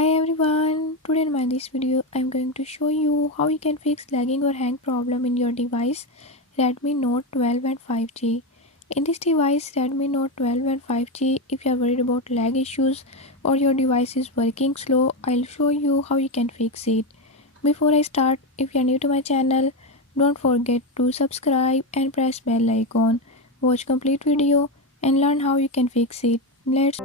Hi everyone, today in this video I'm going to show you how you can fix lagging or hang problem in your device Redmi Note 12 and 5G. In this device Redmi Note 12 and 5G, if you are worried about lag issues or your device is working slow, I'll show you how you can fix it. Before I start, if you are new to my channel, don't forget to subscribe and press bell icon. Watch complete video and learn how you can fix it. Let's